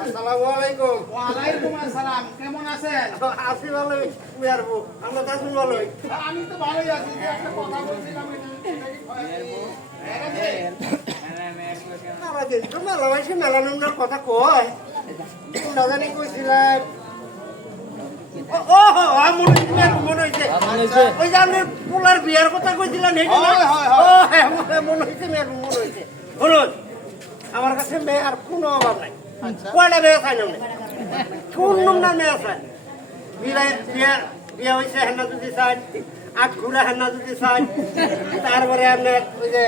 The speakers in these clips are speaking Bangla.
আসসালামু আলাইকুম। ওয়ালাইকুম আসসালাম কেমন আছেন? আসি ভালোই মেয়ারবো আমরা তাসুন ভালোই। আমি তো ভালোই আছি একটা কথা বলছিলাম? আমাদের তো কয়। না জানি কইছিলাম ও ও, মনে মেয়ারবো, মনে হইছে। ওই যে পোলার বিয়ার কথা কইছিলেন না? হয়। ও, হ্যাঁ, মনে- হইছে, মেয়ারবো, মনে হইছে। শুনুন, আমার কাছে মেয়ে আর কোনো অভাব নাই কয়টা মেয়ে চাই না কোন নম্বর মেয়ে চাই বিয়ে বিয়ে বিয়ে হয়েছে হেনা যদি চাই আট ঘুরা হেনা যদি চাই তারপরে আপনার ওই যে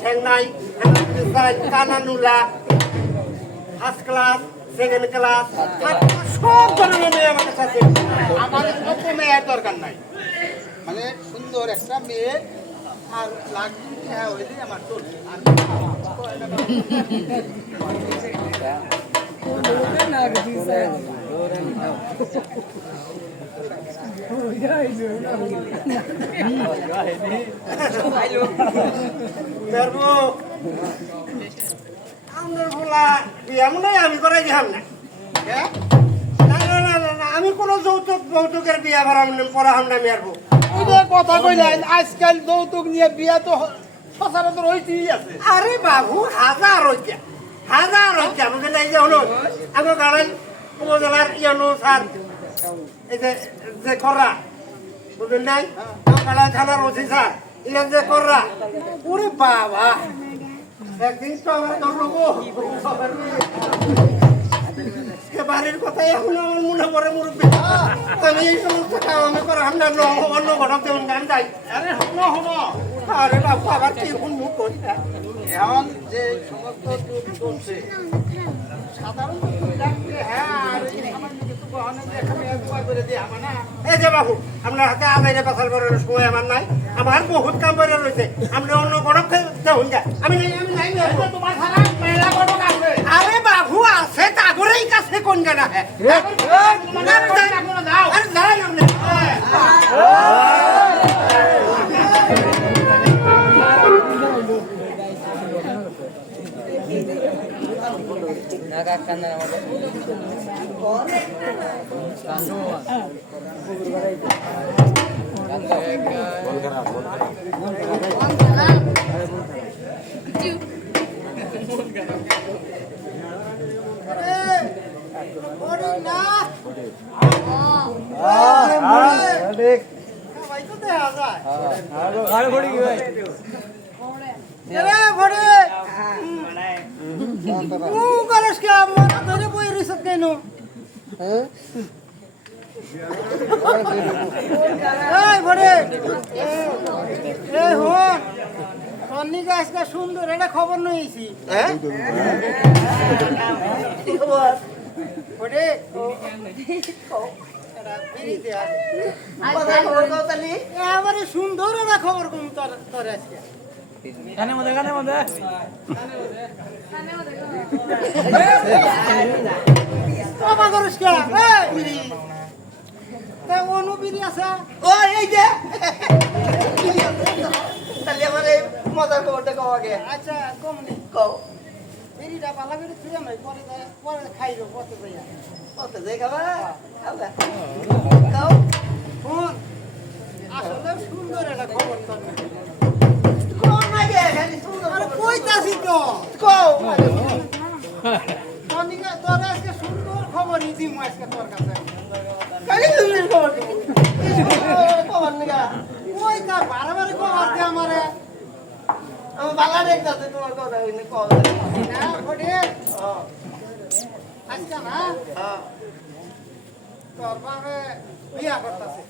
ঠেং নাই হেনা যদি চাই কানা নুলা ফার্স্ট ক্লাস সেকেন্ড ক্লাস সব ধরনের মেয়ে আমার কাছে আছে আমার অত মেয়ের দরকার নাই মানে সুন্দর একটা মেয়ে। আর দুটি হ্যাঁ হইলে আমার হয় আমি করাই দিলাম না আমি কোনো যৌতুক যৌতুকের বিয়ে না মেরবো এই যে কথা কইলেন আজকাল যৌতুক নিয়ে বিয়া তো সচরাচর হইতেই আছে। আরে বাবু, হাজার হইছে। হাজার হইছে। বুঝলেন এই যে হলো, আমার গাড়াই উপজেলার ইয়ানো স্যার, এই যে যে করা বুঝলেন নাই? গাড়াই থানার ওসি স্যার ইয়া যে করা ওরে বাবা, একদিন তো আমার কথা এখন আমার মনে পড়ে মুরব্বী। আমি এই সমস্ত কাম আমি করে আমরা অন্য ঘটক দেবেন গান যাই। আরে হনো হনো আরে বাবু আবার কি এখন মুখ করছে এখন যে সমস্ত যুগ চলছে সাধারণত দুইটাকে হ্যাঁ আর এই যে বাবু আপনার হাতে করার সময় আমার নাই আমার বহুত কাম করে রয়েছে। আপনি অন্য গরম দেখুন আমি নাই আমি নাই। তোমার খারাপ মেয়েরা কত কাছে আরে বাবু আছে তাগরেই কাছে কোন জানা হ্যাঁ আরে যান আপনি ওরে না ভাই তো দেখা যায় এরে ভরে ও গলস কে আমার ধরে বই রিসত কেন সুন্দর এটা খবর নিয়েছি আছে এবারে সুন্দর একটা খবর কম তোর তোর আজকে। বাবা করিস কে? এই! বিড়ি তে অনু বিড়ি আছে? ও এই যে। তাহলে আমার মজার খবরটা কও আগে। আচ্ছা কম নি। কও। বিড়িটা পালা তুই আমি পরে পরে খাইব পরে যাইয়া। কত যে খাবা? খাওগা খাও ফোন আসলে সুন্দর একটা খবর তোর কোন লাগে খালি সুন্দর আরে। কইতাছি তো। কও। তনিকা তোর আজকে সুন্দর খবরই দিম আজকে তোর কাছে। খালি সুন্দর খবর খবর নিগা। কই তা বারে বারে খবর দে আমারে। আমার বালা দেখতাছে তোমার কথা হইনি কও না। ফটে আজকে না হ্যাঁ। তোর বাপে বিয়া করতেছে।